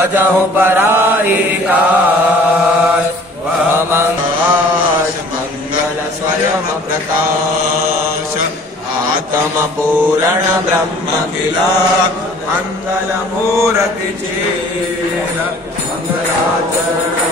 भजहु पराई आस। मंगल स्वयं प्रकाश आत्म पूरण ब्रह्म किला मंगल मूर्ति चेल मंगलाचरण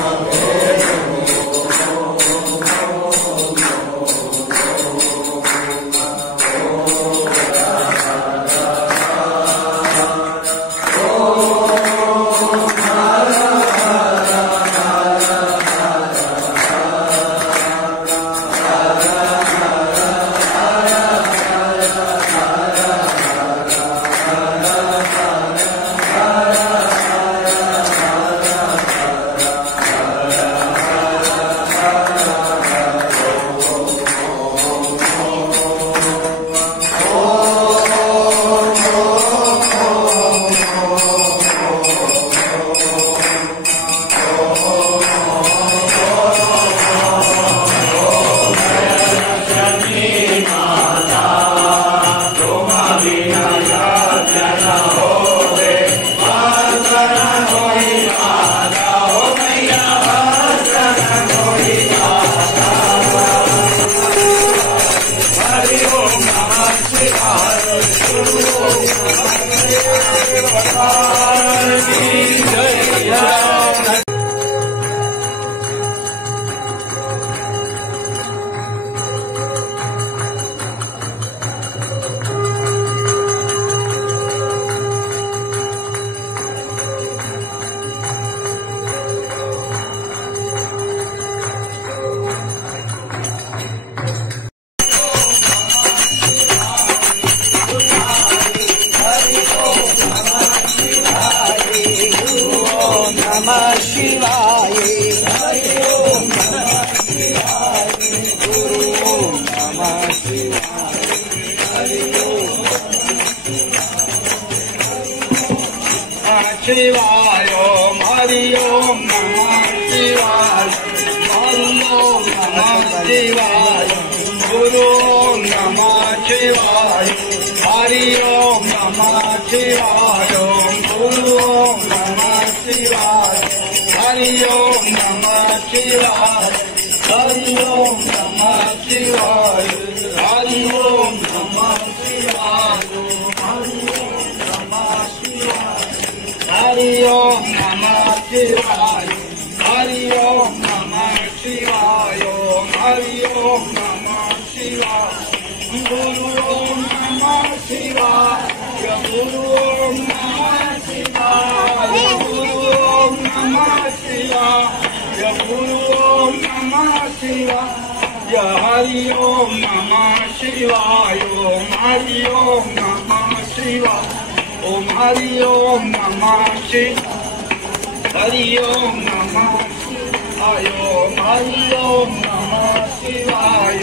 शिवाय ओम हरि ओम नमः शिवाय हरि ओम नमः शिवाय गुरु ओम नमः शिवाय हरि ओम नमः शिवाय गुरु ओम नमः शिवाय हरि ओम नमः शिवाय हरि ओम नमः शिवाय हरि ओम नमः शिवाय हरि ओम नमः शिवाय हरि ओम नमः शिवाय हरि ओम नमः शिवाय गुरु ओम नमः शिवाय गुरु ओम नमः शिवाय गुरु ओम नमः शिवाय गुरु ओम नमः शिवाय हरि ओम नमः शिवाय हरि ओम नमः शिवाय ओम हरि ओम नमः शिवाय हरि ओम नमः शिवाय ओम हरि ओम नमः शिवाय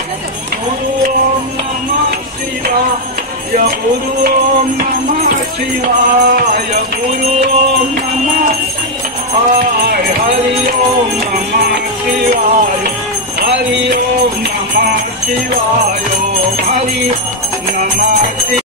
गुरु ओम नमः शिवाय गुरु ओम नमः शिवाय गुरु ओम नमः शिवाय हरि ओम नमः शिवाय हरि ओम नमः शिवाय ओम हरि नमः।